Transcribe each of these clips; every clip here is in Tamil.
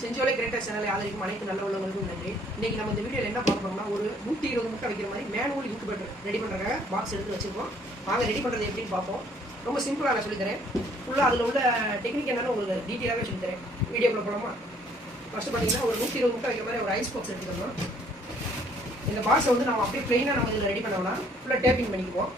செஞ்சோலை கிரியேட்டர் சேனலை ஆதரிக்கும் அனைத்து நல்ல உள்ளவங்களுக்கும் நன்றி. இன்னைக்கு நம்ம இந்த வீடியோவில் என்ன பார்க்க போறோம்னா, ஒரு 120 முட்டை வைக்கிற மாதிரி மேனுவல் இன்குபேட்டர் ரெடி பண்ணுறதுக்காக பாக்ஸ் எடுத்து வச்சிருக்கோம். வாங்க ரெடி பண்ணுறது எப்படின்னு பார்ப்போம். ரொம்ப சிம்பிளாக நான் சொல்லித்தரேன். ஃபுல்லாக அதில் உள்ள டெக்னிக் என்னன்னு உங்களுக்கு டீட்டெயிலாகவே சொல்லித்தரேன். வீடியோக்குள்ள போகலாமா? ஃபஸ்ட்டு பார்த்தீங்கன்னா ஒரு 120 முட்டை வைக்கிற மாதிரி ஒரு ஐஸ் பாக்ஸ் எடுத்துக்கணும். இந்த பாக்ஸை வந்து நம்ம அப்படியே பிளெயினாக நம்ம இதில் ரெடி பண்ணோம்னா ஃபுல்லாக டேப்பிங் பண்ணிக்குவோம்.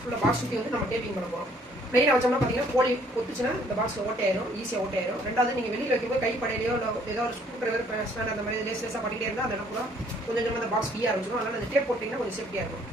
ஃபுல்லாக பாக்ஸ் சுற்றி வந்து நம்ம டேப்பிங் பண்ண போகிறோம். பிளெயினாக வச்சோம்னா பார்த்தீங்கன்னா கோழி கொத்துச்சுன்னா இந்த பாக்ஸ் ஓட்டையாயிரும், ஈஸியாக ஓட்டையாயிரும். ரெண்டாவது நீங்கள் வெளியில் வைக்கும்போது கை படையிலையோ இல்லை ஏதோ ஒரு ஸ்க்ரூ டிரைவர் ஸ்பேனர் அந்த மாதிரி லேஸாக பண்ணிகிட்டே இருந்தால் அதெல்லாம் கூட கொஞ்சம் கொஞ்சமாக அந்த பாக்ஸ் ஃப்ரீயாக ஆரம்பிச்சிடும். அதனால் அந்த டேப் போட்டிங்கன்னா கொஞ்சம் சேஃப்டியாக இருக்கும்.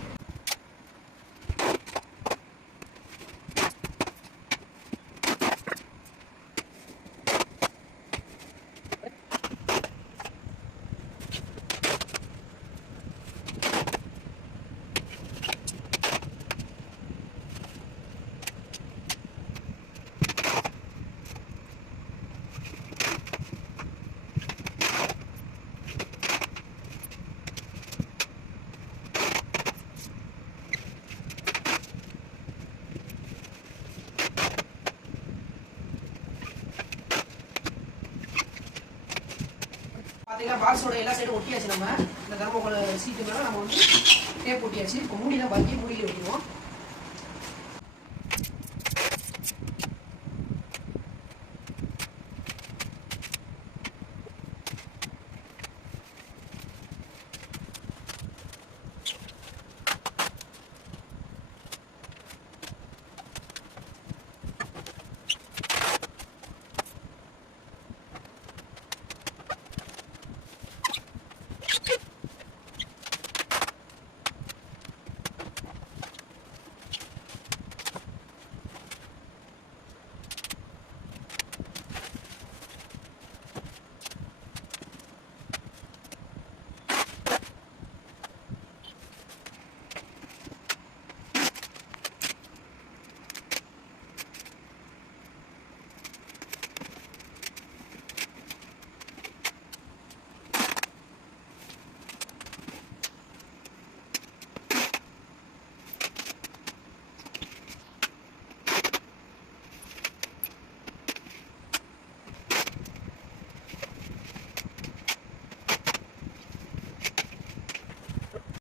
பார்த்தீங்கன்னா பாக்ஸோட எல்லா சைடும் ஒட்டியாச்சு. நம்ம இந்த தர்மோகோல் சீட்டு மேலே நம்ம வந்து டேப் ஒட்டியாச்சு. இப்போ மூடி தான் பாக்கி, மூடியில் வைக்கிறோம்.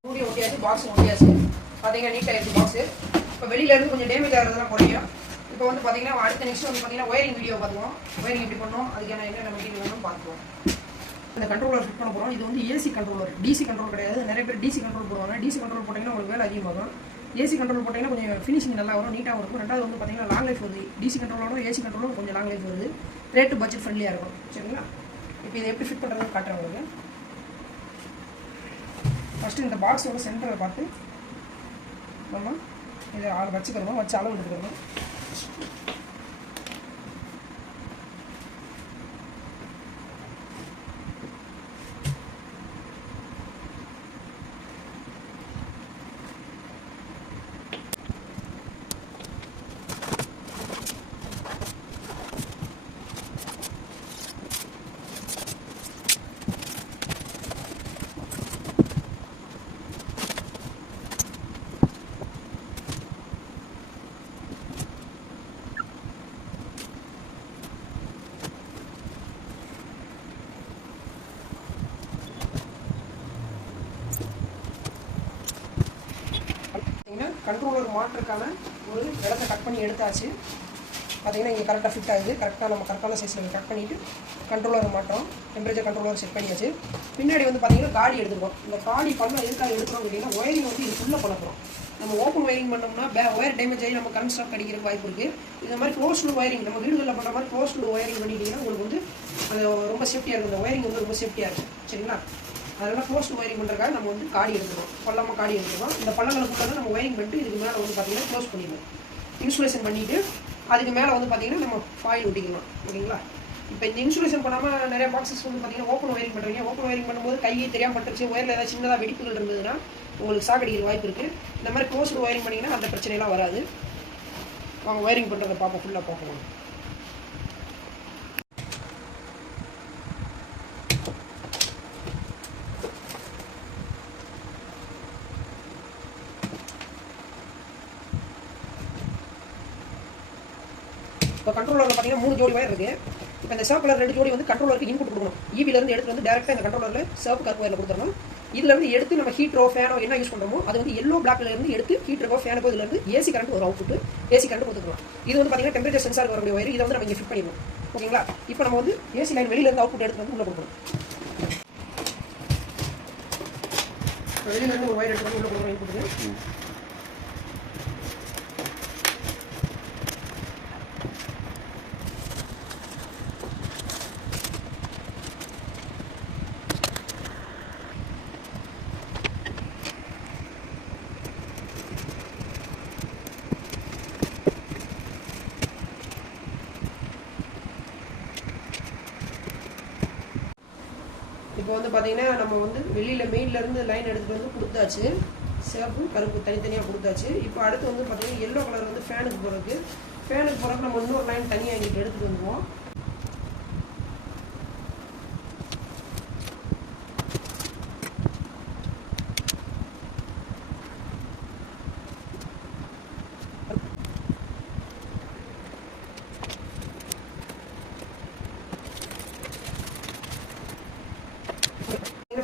மூடி ஒட்டியாச்சு, பாக்ஸ் ஒட்டியாச்சு. பார்த்தீங்கன்னா நீட்டாக இருக்குது பாக்ஸு. இப்போ வெளியிலேருந்து கொஞ்சம் டேமேஜ் ஆகிறதுலாம் குறையும். இப்போ வந்து பார்த்தீங்கன்னா அடுத்த நெக்ஸ்ட் வந்து பார்த்தீங்கன்னா ஒயரிங் வீடியோ பார்த்துவோம். ஒயரிங் எப்படி பண்ணோம், அதுக்கான என்னென்ன மெட்டீரியல் வேணும்னு பார்த்துவோம். இந்த கண்ட்ரோலர் ஃபிட் பண்ண போகிறோம். இது வந்து ஏசி கண்ட்ரோலர், டிசி கண்ட்ரோல் கிடையாது. நிறைய பேர் டிசி கண்ட்ரோல் போடுவாங்க. டிசி கண்ட்ரோல் போட்டிங்கன்னா உங்களுக்கு வேலை அதிகமாகும். ஏசி கண்ட்ரோல் போட்டிங்கன்னா கொஞ்சம் ஃபினிஷிங் நல்லா வரும், நீட்டாக இருக்கும். ரெண்டாவது வந்து பார்த்தீங்கன்னா லாங் லைஃப் வருது. டிசி கண்ட்ரோலோட ஏசி கண்ட்ரோலும் கொஞ்சம் லாங் லைஃப் வருது. ரேட்டு பட்ஜெட் ஃப்ரெண்ட்லியாக இருக்கும். சரிங்களா? இப்போ இதை எப்படி ஃபிட் பண்ணுறதுன்னு காட்டுறேன் உங்களுக்கு. ஃபஸ்ட்டு இந்த பாக்ஸோட சென்டரை பார்த்து நம்ம இதை வச்சுக்கிறோம், வச்சு அளவு எடுத்துக்கிறோம். கண்ட்ரோலர் மாற்றுக்கான ஒரு இடத்தை கட் பண்ணி எடுத்தாச்சு. பார்த்தீங்கன்னா இங்கே கரெக்டாக ஃபிட் ஆகுது. கரெக்டாக நம்ம கரெக்டான சைஸில் கட் பண்ணிவிட்டு கண்ட்ரோலர் மாற்றோம். டெம்பரேச்சர் கண்ட்ரோலர் செட் பண்ணியாச்சு. பின்னாடி வந்து பார்த்தீங்கன்னா காடி எடுத்துருக்கோம். இந்த காடி பண்ண எதுக்காக எடுக்கிறோம் அப்படின்னா ஒயரிங் வந்து இதுக்குள்ளே பண்ண போகிறோம். நம்ம ஓப்பன் ஒயரிங் பண்ணோம்னா ஒயர் டேமேஜ் ஆகி நம்ம கரண்ட் ஸ்டாக் அடிக்கிறதுக்கு வாய்ப்பு இருக்குது. இந்த மாதிரி க்ளோஸ்டு ஒயரிங் நம்ம வீடுகளில் பண்ணுற மாதிரி க்ளோஸ்டு ஒயரிங் பண்ணிட்டீங்கன்னா உங்களுக்கு வந்து அது ரொம்ப சேஃப்டியாக இருக்கும். இந்த ஒயரிங் வந்து ரொம்ப சேஃப்டியாக இருக்கும். சரிங்களா? அதெல்லாம் க்ளோஸ்டு ஒயரிங் பண்ணுறதுக்காக நம்ம வந்து காடி எடுத்துக்கணும். பள்ளமாக காடி எடுத்துக்கணும். இந்த பள்ளங்களுக்குள்ள நம்ம ஒயரிங் பண்ணிட்டு இதுக்கு மேலே வந்து பார்த்தீங்கன்னா க்ளோஸ் பண்ணிடணும். இன்சுலேஷன் பண்ணிவிட்டு அதுக்கு மேலே வந்து பார்த்தீங்கன்னா நம்ம ஃபாயில் ஒட்டிக்கலாம். ஓகேங்களா? இப்போ இந்த இன்சுலேஷன் பண்ணாமல் நிறைய பாக்ஸஸ் வந்து பார்த்தீங்கன்னா ஓப்பன் ஒயரிங் பண்ணுறீங்க. ஓப்பன் ஒயரிங் பண்ணும்போது கையை தெரியாமல் பட்டுருச்சு, ஒயரில் ஏதாவது சின்னதாக வெடிப்புகள் இருந்ததுன்னா உங்களுக்கு ஷாக் அடிக்கிற வாய்ப்பு இருக்குது. இந்த மாதிரி க்ளோஸ்டு ஒயரிங் பண்ணிங்கன்னா அந்த பிரச்சனையெல்லாம் வராது. வாங்க ஒயரிங் பண்ணுறதை பார்ப்போம், ஃபுல்லாக பார்ப்போம். இப்போ கண்ட்ரோலரில் பார்த்தீங்கன்னா 3 ஜோடி வயர் இருக்குது. இப்போ இந்த சிவப்பு கலர் 2 ஜோடி வந்து கண்ட்ரோலருக்கு இன்புட் கொடுக்கணும். ஈபிலேருந்து எடுத்து வந்து டேரெக்டாக இந்த கண்ட்ரோலரில் சிவப்பு கருப்பு ஒயரில் கொடுத்துடணும். இதுலேருந்து எடுத்து நம்ம ஹீட்டரோ ஃபேனோ என்ன யூஸ் பண்ணுறோமோ அது வந்து எல்லோ பிளாக்ல இருந்து எடுத்து ஹீட்டருக்கோ ஃபேனுக்கோ இதுலேருந்து ஏசி கரண்ட் ஒரு அவுட்புட், ஏசி கரண்ட் கொடுத்துக்கலாம். இது வந்து பார்த்தீங்கன்னா டெம்பரேச்சர் சென்சாருக்கு வரக்கூடிய ஒயர், இதை வந்து நம்ம இங்கே ஃபிட் பண்ணிடணும். ஓகேங்களா? இப்போ நம்ம வந்து ஏசி லைன் வெளியிலேருந்து அவுட்புட் எடுத்து வந்து உள்ளே கொடுக்கணும். வெளியிலேருந்து ஒரு ஒயர் எடுத்து வந்து உள்ளே கொடுக்கணும் இன்புட்டுக்கு. இப்போ வந்து பார்த்தீங்கன்னா நம்ம வந்து வெளியில் மெயின்லேருந்து லைன் எடுத்துகிட்டு வந்து கொடுத்தாச்சு. சிவப்பு கருப்பு தனித்தனியாக கொடுத்தாச்சு. இப்போ அடுத்து வந்து பார்த்தீங்கன்னா எல்லோ கலர் வந்து ஃபேனுக்கு போகிறதுக்கு நம்ம இன்னொரு லைன் தனியாக இங்கிட்டு எடுத்துகிட்டு வந்துடுவோம்.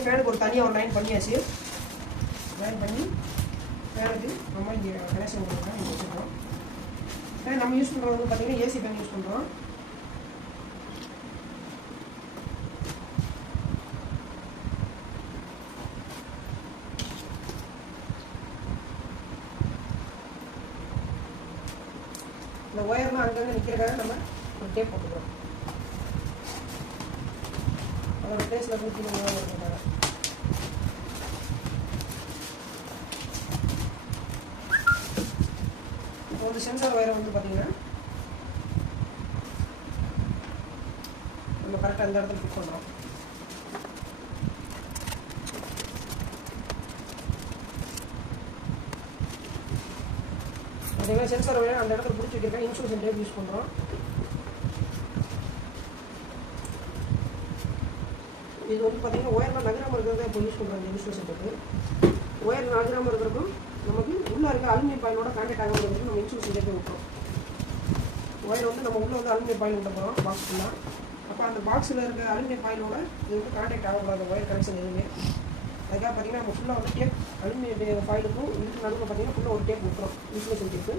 ஃபேனுக்கு ஒரு தனியாக ஒரு லைன் பண்ணியாச்சு. லைன் பண்ணி ஃபேனுக்கு நம்ம இங்கே கனெக்ஷன் கொடுக்குறோம். இங்கே வச்சுருக்கோம். ஃபேன் நம்ம யூஸ் பண்ணுறது வந்து பார்த்தீங்கன்னா ஏசி ஃபேன் யூஸ் பண்ணுறோம். இந்த ஒயர்லாம் அங்கங்கே நிற்கிறக்காக நம்ம ஒரு டேப் போட்டுக்கிறோம். அதோட பிளேஸில் ஊற்றி இருக்கிறாங்க. இப்போ வந்து சென்சார் ஒயரை வந்து பார்த்தீங்கன்னா நம்ம கரெக்டாக அந்த இடத்துல ஃபிட் பண்ணுறோம். பார்த்தீங்கன்னா சென்சார் ஒயரை அந்த இடத்துல பிடிச்சி வைக்கிறக்காக இன்சுலேஷன் டேப் யூஸ் பண்ணுறோம். இது வந்து பார்த்தீங்கன்னா ஒயர்லாம் நகராமல் இருக்கிறத இப்போ யூஸ் பண்ணுறோம். இந்த இன்சுலேஷன் டேப்பு ஒயர் நகராமல் இருக்கிறப்போ நமக்கு உள்ளே இருக்க அலுமினியம் பாயிலோட கான்டாக்ட் ஆகாமல் இருக்கிறது நம்ம இன்சுலேஷன் டேப்பை விட்டுறோம். ஒயர் வந்து நம்ம உள்ளே வந்து அலுமினியம் பாயில் விட்ட போகிறோம் பாக்ஸ் ஃபுல்லாக. அப்போ அந்த பாக்ஸில் இருக்க அலுமினியம் பாயிலோட இது வந்து கான்டாக்ட் ஆகக்கூடாது ஒயர் கனெக்ஷன் எதுவுமே. அதுக்காக பார்த்தீங்கன்னா நம்ம ஃபுல்லாக வந்து டேப் அலுமினியம் பாயிலுக்கும் இதுக்கு நடுவில் பார்த்தீங்கன்னா ஃபுல்லாக ஒரு டேப் விட்டுறோம் இன்சுலேஷன் டேப்பு.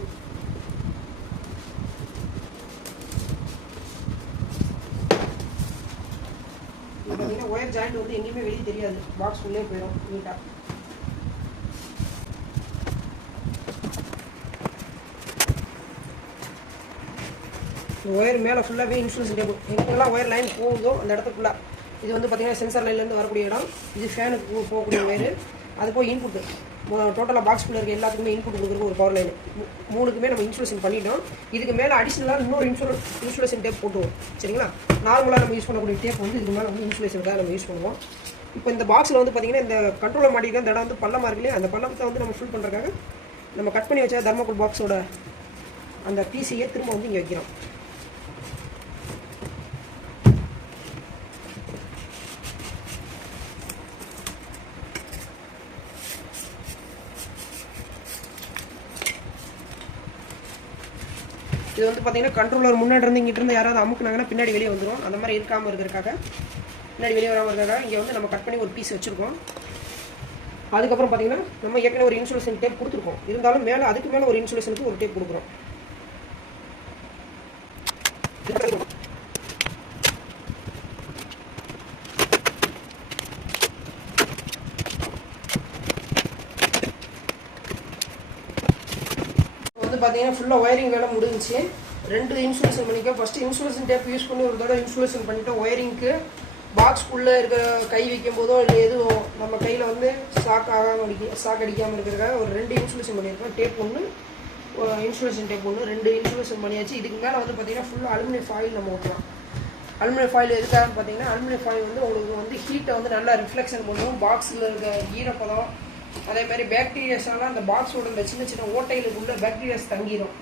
பார்த்தீங்கன்னா ஒயர் ஜாயிண்ட் வந்து எங்கேயுமே வெளியே தெரியாது. பாக்ஸ் உள்ளே போயிடும் நீட்டாக. ஒயர் மேலே ஃபுல்லாகவே இன்சுலேஷன் டேப் எங்கெல்லாம் ஒயர் லைன் போகுதோ அந்த இடத்துல ஃபுல்லாக. இது வந்து பார்த்தீங்கன்னா சென்சார் லைன்லேருந்து வரக்கூடிய இடம். இது ஃபேனுக்கு போகக்கூடிய ஒயர். அது போய் இன்புட்டு டோட்டலாக பாக்ஸ்குள்ளே இருக்க எல்லாத்துக்குமே இன்புட் கொடுக்குறது ஒரு பவர் லைன். மூணுக்குமே நம்ம இன்சுலேஷன் பண்ணிட்டோம். இதுக்கு மேலே அடிஷனலாக இன்னொரு இன்சுலேஷன் டேப் போட்டுவோம். சரிங்களா? நார்மலாக நம்ம யூஸ் பண்ணக்கூடிய டேப் வந்து இதுக்கு மேலே வந்து இன்சுலேஷனுக்காக நம்ம யூஸ் பண்ணுவோம். இப்போ இந்த பாக்ஸில் வந்து பார்த்தீங்கன்னா இந்த கண்ட்ரோலர் மாட்டிக்க இந்த இடம் வந்து பள்ளமாக இருக்குல்லையே, அந்த பள்ளத்தை வந்து நம்ம ஃபில் பண்ணுறதுக்காக நம்ம கட் பண்ணி வச்ச தர்மோகோல் பாக்ஸோட அந்த பீஸையே திரும்ப வந்து இங்கே வைக்கிறோம். இது வந்து பார்த்தீங்கன்னா கண்ட்ரோலர் முன்னாடி இருந்து இங்கிட்ட இருந்து யாராவது அமுக்குனாங்கன்னா பின்னாடி வெளியே வந்துடும். அந்த மாதிரி இருக்காமல் இருக்கிறதுக்காக பின்னாடி வெளியே வராமல் இருக்கிறதுக்காக இங்கே வந்து நம்ம கட் பண்ணி ஒரு பீஸ் வச்சுருக்கோம். அதுக்கப்புறம் பார்த்தீங்கன்னா நம்ம ஏற்கனவே ஒரு இன்சுலேஷன் டேப் கொடுத்துருக்கோம். இருந்தாலும் மேலே அதுக்கு மேலே ஒரு இன்சுலேஷனுக்கு ஒரு டேப் கொடுக்குறோம். பார்த்தீங்கன்னா ஃபுல்லாக ஒயரிங் வேலை முடிஞ்சிச்சு. 2 இன்சுலேஷன் பண்ணிக்க. ஃபஸ்ட்டு இன்சுலேஷன் டேப் யூஸ் பண்ணி ஒரு தடவை இன்சுலேஷன் பண்ணிவிட்டு ஒயரிங்க்கு பாக்ஸ்குள்ளே இருக்க கை வைக்கும் போதோ இல்லை எதுவும் நம்ம கையில் வந்து ஷாக் அடிக்காமல் இருக்கிறதுக்காக ஒரு 2 இன்சுலேஷன் பண்ணியிருக்கோம். டேப் ஒன்று, இன்சுலேஷன் டேப் ஒன்று, 2 இன்சுலேஷன் பண்ணியாச்சு. இதுக்கு மேலே வந்து பார்த்தீங்கன்னா ஃபுல்லாக அலுமினியம் ஃபாயில் நம்ம ஊற்றலாம். அலுமினியம் ஃபாயில் எதுக்காக பார்த்தீங்கன்னா அலுமினியம் ஃபாயில் வந்து உங்களுக்கு வந்து ஹீட்டை வந்து நல்லா ரிஃப்ளெக்ஷன் பண்ணுவோம். பாக்ஸில் இருக்க ஈரப்பதம் அதே மாதிரி பாக்டீரியாஸாலாம் அந்த பாக்ஸோட இந்த சின்ன சின்ன ஓட்டைகளுக்குள்ள பாக்டீரியாஸ் தங்கிடும்.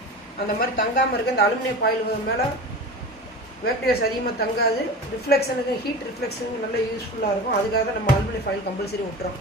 அந்த மாதிரி தங்காமல் இருக்க இந்த அலுமினியம் ஃபாயில் மேலே பாக்டீரியாஸ் அதிகமாக தங்காது. ரிஃப்ளெக்ஷனுக்கு ஹீட் ரிஃப்ளெக்ஷனுக்கு நல்ல யூஸ்ஃபுல்லாக இருக்கும். அதுக்காக தான் நம்ம அலுமினியம் ஃபாயில் கம்பல்சரி விட்டுறோம்.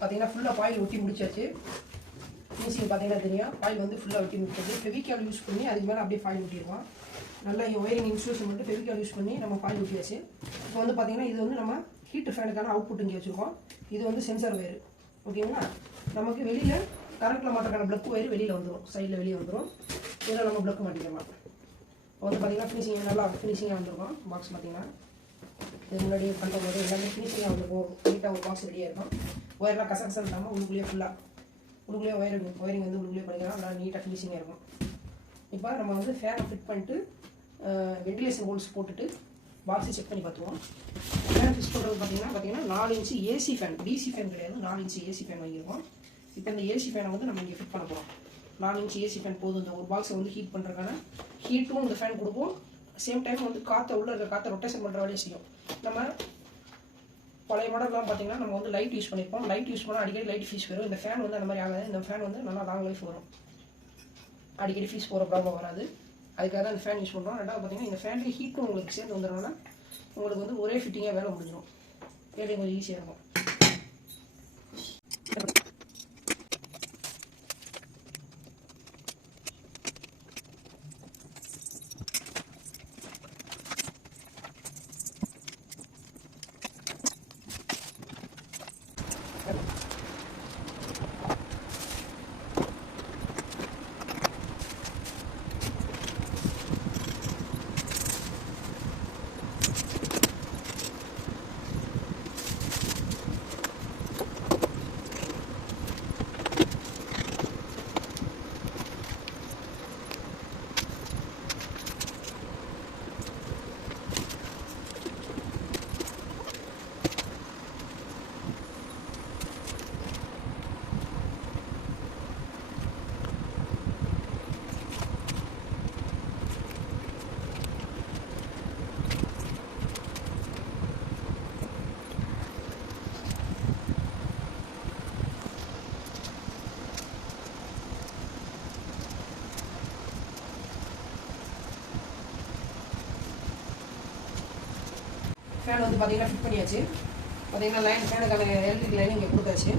பார்த்தீங்கன்னா ஃபுல்லாக ஃபாயில் ஒட்டி முடிச்சாச்சு. ஃபினிஷிங் பார்த்தீங்கன்னா தெரியும், ஃபாயில் வந்து ஃபுல்லாக ஒட்டி முடிச்சாச்சு. ஃபெவிகால் யூஸ் பண்ணி அதுக்கு மேலே அப்படியே ஃபாயில் ஒட்டிடுவோம். நல்லா ஒயரிங் இன்ஸ்ட்ரூஷன் மட்டும் ஃபெவிகால் யூஸ் பண்ணி நம்ம ஃபாயில் ஒட்டியாச்சு. இப்போ வந்து பார்த்தீங்கன்னா இது வந்து நம்ம ஹீட் ஃபேனுக்கான அவுட்புட் இங்கே வச்சுருக்கோம். இது வந்து சென்சார் ஒயர். ஓகேங்களா? நமக்கு வெளியில் கரண்ட்டில் மாட்டுறதுக்கான ப்ளக் ஒயர் வெளியில் வந்துடும், சைடில் வெளியே வந்துடும். இதில் நம்ம ப்ளக் மாட்டிக்கலாம். இப்போ வந்து பார்த்தீங்கன்னா ஃபினிஷிங் நல்லா ஃபினிஷிங்காக வந்துருக்கும். பாக்ஸ் பார்த்தீங்கன்னா இது முன்னாடி பண்ணுற போது எல்லாமே ஃபினிஷிங்காக வந்துருக்கும். நீட்டாக ஒரு பாக்ஸ் ரெடியாக இருக்கும். ஒயர்லாம் கசகசம் இல்லாமல் உள்ளுக்குள்ளேயே உள்ளுக்குள்ளேயே ஒயரிங் வந்து உள்ளுக்குள்ளேயே பண்ணிக்கலாம். நல்லா நீட்டாக ஃபினிஷிங்காக இருக்கும். இப்போ நம்ம வந்து ஃபேனை ஃபிட் பண்ணிட்டு வெண்டிலேஷன் ஹோல்ஸ் போட்டுட்டு பாக்ஸை செக் பண்ணி பார்த்துருவோம். ஃபேன் ஃபிக்ஸ் பண்ணுறது பார்த்தீங்கன்னா 4 inch AC fan, DC fan கிடையாது, 4 இன்ச்சு ஏசி ஃபேன் வாங்கியிருக்கோம். இப்போ இந்த ஏசி ஃபேனை வந்து நம்ம இங்கே ஃபிட் பண்ண போகிறோம். 4 இன்ச்சு ஏசி ஃபேன் போதும். இந்த ஒரு பாக்ஸை வந்து ஹீட் பண்ணுறதுக்கான ஹீட்டும் இந்த ஃபேன் கொடுப்போம். சேம் டைம் வந்து காற்றை உள்ள இருக்க காற்றை ரொட்டேஷன் பண்ணுற வேலையை செய்யும். நம்ம பழைய மாடல்லாம் பார்த்தீங்கன்னா நம்ம வந்து லைட் யூஸ் பண்ணியிருப்போம். லைட் யூஸ் பண்ணால் அடிக்கடி லைட் ஃபீஸ் வரும். இந்த ஃபேன் வந்து அந்த மாதிரி ஆகாது. இந்த ஃபேன் வந்து நல்லா லாங் லைஃப் வரும். அடிக்கடி ஃபீஸ் போகிற ப்ராப்ளம் வராது. அதுக்காக தான் இந்த ஃபேன் யூஸ் பண்ணுறோம். ரெண்டாவது பார்த்தீங்கன்னா இந்த ஃபேன்லேயே ஹீட்டும் உங்களுக்கு சேர்ந்து வந்துடுறதுனால உங்களுக்கு வந்து ஒரே ஃபிட்டிங்காக வேலை முடிஞ்சிடும். வேலை கொஞ்சம் ஈஸியாக இருக்கும். ஃபேன் வந்து பார்த்தீங்கன்னா ஃபிட் பண்ணியாச்சு. பார்த்தீங்கன்னா லைன் ஃபேனுக்கான எலக்ட்ரிக் லைன் இங்கே கொடுத்தாச்சு.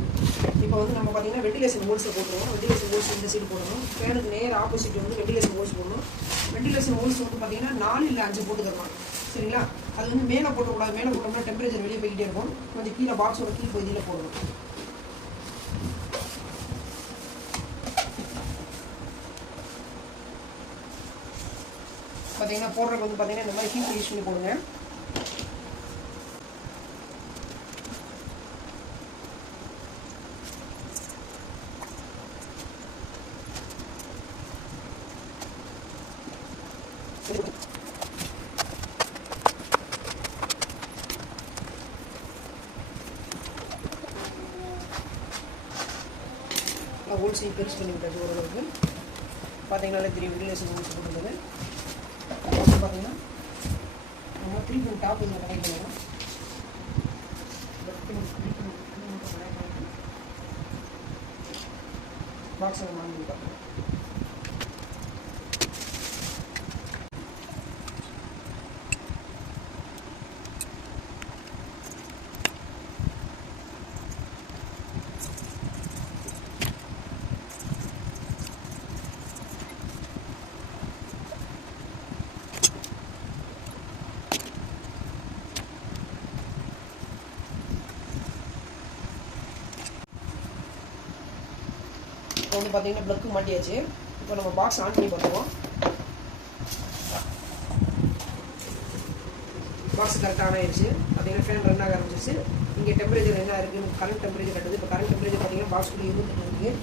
இப்போ வந்து நம்ம பார்த்தீங்கன்னா வெண்டிலேஷன் ஹோல்ஸை போட்டுருவோம். வெண்டிலேஷன் ஹோல்ஸ் இந்த சைடு போடணும். ஃபேனுக்கு நேர் ஆப்போசிட் வந்து வெண்டிலேஷன் ஹோல்ஸ் போடணும். வெண்டிலேஷன் ஹோல்ஸ் வந்து பார்த்தீங்கன்னா 4 இல்லை 5 போட்டு தரலாம். சரிங்களா? அது வந்து மேலே போட்டக்கூடாது. மேலே போட்டோம்னா டெம்பரேச்சர் வெளியே போய்கிட்டே இருக்கும். கொஞ்சம் கீழே பாக்ஸோட கீழ் பகுதியில் போடணும். பார்த்தீங்கன்னா போடுறதுக்கு வந்து பார்த்தீங்கன்னா இந்த மாதிரி ஹீட் யூஸ் பண்ணி போடுங்க. ஹோல்ஸையும் பெருசு பண்ணி விட்டாச்சு ஓரளவுக்கு. பார்த்தீங்கன்னாலே தெரியும் வெண்டிலேஷன் ஹோல்ஸ் போட்டுருந்தது. பார்த்தீங்கன்னா நம்ம 3 பின் டாப் இங்கே கனெக்ட் பண்ணுவோம். பாக்ஸை வாங்கி பார்க்கலாம். இப்போ வந்து பார்த்தீங்கன்னா ப்ளக்கு மாட்டியாச்சு. இப்போ நம்ம பாக்ஸ் ஆன் பண்ணி பார்த்துருவோம். பாக்ஸ் கரெக்டாக ஆன் ஆயிடுச்சு. பார்த்தீங்கன்னா ஃபேன் ரன் ஆக ஆரம்பிச்சிருச்சு. இங்கே டெம்பரேச்சர் என்ன இருக்குது, கரண்ட் டெம்பரேச்சர் கட்டுது. இப்போ கரண்ட் டெம்பரேச்சர் பார்த்தீங்கன்னா பாக்ஸ்க்குள்ளே 28 இருக்குது.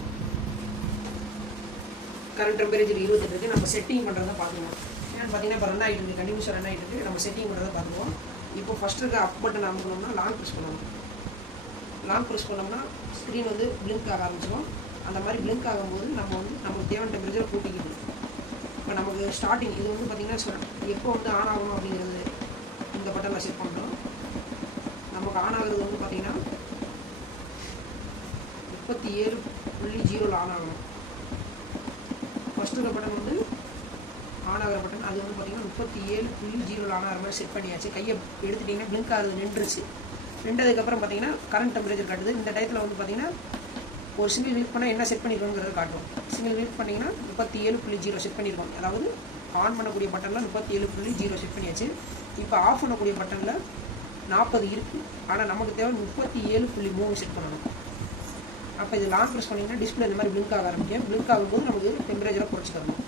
கரண்ட் டெம்பரேச்சர் 28 இருக்குது. நம்ம செட்டிங் பண்ணுறதை பார்த்துக்கலாம். ஏன்னு பார்த்தீங்கன்னா இப்போ ரன் ஆகிட்டு இருக்குது, கண்டினியூஸாக ரன் ஆகிட்டு இருக்குது. நம்ம செட்டிங் பண்ணுறதை பார்த்துக்குவோம். இப்போ ஃபஸ்ட்டு இருக்க அப் பட்டன் அமுக்கணும்னா லாங் ப்ரெஸ் பண்ணணும். லாங் ப்ரெஸ் பண்ணோம்னா ஸ்க்ரீன் வந்து பிளிங்க் ஆக ஆரம்பிச்சிடும். அந்த மாதிரி பிளிங்க் ஆகும்போது நம்ம வந்து நமக்கு தேவையான டெம்பரேச்சர் கூட்டிக்கிட்டு இப்போ நமக்கு ஸ்டார்டிங் இது வந்து பார்த்திங்கன்னா எப்போ வந்து ஆன் ஆகணும் அப்படிங்கிறது இந்த பட்டனில் செட் பண்ணுறோம். நமக்கு ஆன் ஆகுறது வந்து பார்த்திங்கன்னா 37.0 ஆன் ஆகணும். ஃபஸ்ட்டு இருக்க பட்டன் வந்து ஆன் ஆகிற பட்டன் அது வந்து பார்த்திங்கன்னா 37.0 ஆன் ஆகிற மாதிரி செட் பண்ணியாச்சு. கையை எடுத்துட்டிங்கன்னா பிளிங்க் ஆகுது நின்றுச்சு. நின்றதுக்கப்புறம் பார்த்தீங்கன்னா கரண்ட் டெம்பரேச்சர் காட்டுது. இந்த டயத்தில் வந்து பார்த்தீங்கன்னா ஒரு சிங்கிள் கிளிக் பண்ணால் என்ன செட் பண்ணியிருக்கோங்கிறத காட்டும். சிங்கிள் கிளிக் பண்ணிங்கன்னா 37.0 செட் பண்ணியிருக்கோம். அதாவது ஆன் பண்ணக்கூடிய பட்டனில் 37.0 செட் பண்ணியாச்சு. இப்போ ஆஃப் பண்ணக்கூடிய பட்டனில் 40 இருக்குது. ஆனால் நமக்கு தேவை 37.3 செட் பண்ணணும். அப்போ இது லாங் ப்ரெஸ் பண்ணிங்கன்னா டிஸ்பிளே இந்த மாதிரி பிளிங்க் ஆக ஆரம்பிக்கும். பிளிங்க் ஆகும்போது நமக்கு டெம்பரேச்சரை குறைச்சி தரணும்.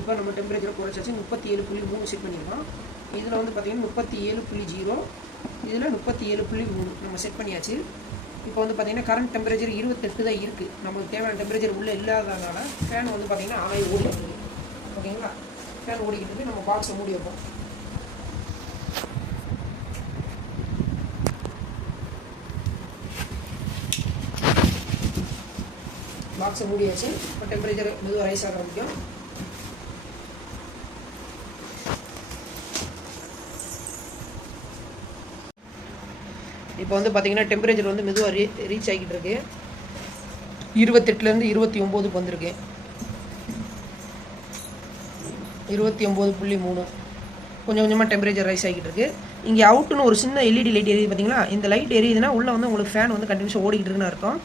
இப்போ நம்ம டெம்பரேச்சரை குறைச்சாச்சு. 37.3 செட் பண்ணியிருக்கோம். இதில் வந்து பார்த்திங்கன்னா 37.0, இதில் 37.3 நம்ம செட் பண்ணியாச்சு. இப்போ வந்து பார்த்திங்கன்னா கரண்ட் டெம்பரேச்சர் 28 தான் இருக்குது. நமக்கு தேவையான டெம்பரேச்சர் உள்ளே இல்லாததுனால ஃபேன் வந்து பார்த்திங்கன்னா ஆனாய் ஓடிக்கிட்டு இருக்குது. ஓகேங்களா? ஃபேன் ஓடிக்கிட்டு இருக்குது. நம்ம பாக்ஸை மூடி வைப்போம். பாக்ஸை மூடியாச்சு. இப்போ டெம்பரேச்சர் மெதுவாக ரைஸ் ஆக ஆரம்பிக்கும். இப்போ வந்து பார்த்திங்கன்னா டெம்பரேச்சர் வந்து மெதுவாக ரீச் ஆகிக்கிட்டு இருக்கு. 28லேருந்து 29க்கு வந்திருக்கு. 29.3 கொஞ்சம் கொஞ்சமாக டெம்பரேச்சர் ரைஸ் ஆகிட்டு இருக்கு. இங்கே அவுட்டுன்னு ஒரு சின்ன எல்இடி லைட் எரியுது பார்த்தீங்களா? இந்த லைட் எரியுதுன்னா உள்ளே வந்து உங்களுக்கு ஃபேன் வந்து கண்டினியூஸாக ஓடிக்கிட்டு இருக்குன்னு இருக்கும்.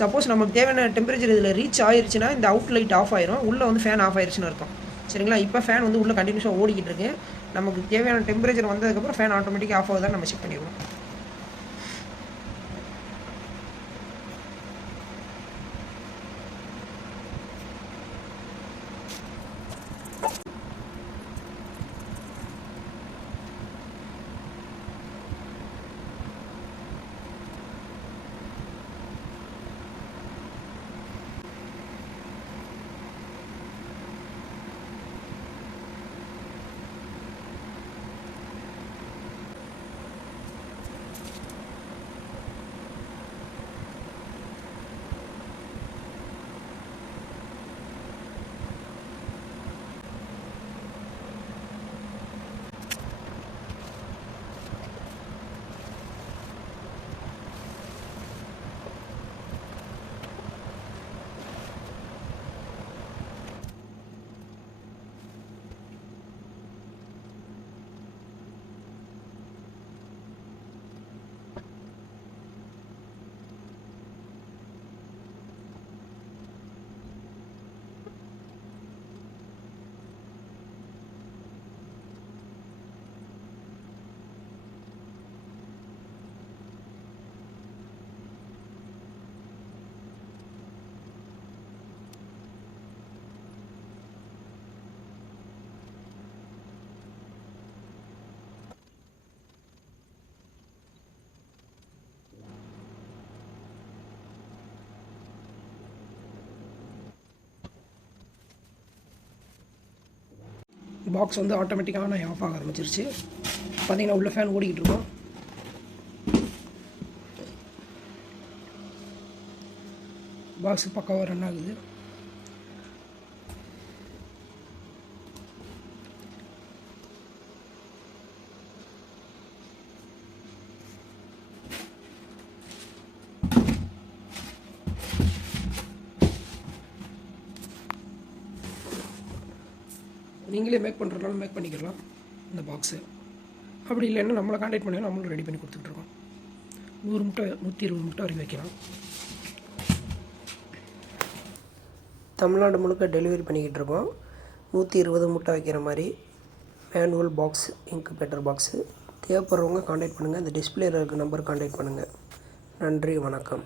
சப்போஸ் நமக்கு தேவையான டெம்பரேச்சர் இதில் ரீச் ஆயிருச்சுன்னா இந்த அவுட் லைட் ஆஃப் ஆயிரும். உள்ளே வந்து ஃபேன் ஆஃப் ஆயிருச்சுன்னு இருக்கும். சரிங்களா? இப்போ ஃபேன் வந்து உள்ளே கண்டினியூஸாக ஓடிக்கிட்டு இருக்கு. நமக்கு தேவையான டெம்பரேச்சர் வந்ததுக்கப்புறம் ஃபேன் ஆட்டோமேட்டிக்காக ஆஃப் ஆகுதான் நம்ம செக் பண்ணிடுவோம். பாக்ஸ் வந்து ஆட்டோமேட்டிக்காக நான் ஆஃப் ஆக ஆரம்பிச்சிருச்சு. பார்த்தீங்கன்னா உள்ள ஃபேன் ஓடிக்கிட்டு இருக்கோம். பாக்ஸ் பக்காவாக ரன் ஆகுது. நீங்களே மேக் பண்ணுறதுனால மேக் பண்ணிக்கலாம் இந்த பாக்ஸு. அப்படி இல்லைன்னா நம்மளை கான்டாக்ட் பண்ணி நம்மளும் ரெடி பண்ணி கொடுத்துட்ருக்கோம். 100 முட்டை 120 முட்டை வரைக்கும் வைக்கலாம். தமிழ்நாடு முழுக்க டெலிவரி பண்ணிக்கிட்டு இருக்கோம். 120 முட்டை வைக்கிற மாதிரி மேனுவல் பாக்ஸ் இன்குபேட்டர் பாக்ஸு தேவைப்படுறவங்க கான்டாக்ட் பண்ணுங்கள். இந்த டிஸ்பிளேயில் இருக்க நம்பர் கான்டாக்ட் பண்ணுங்கள். நன்றி, வணக்கம்.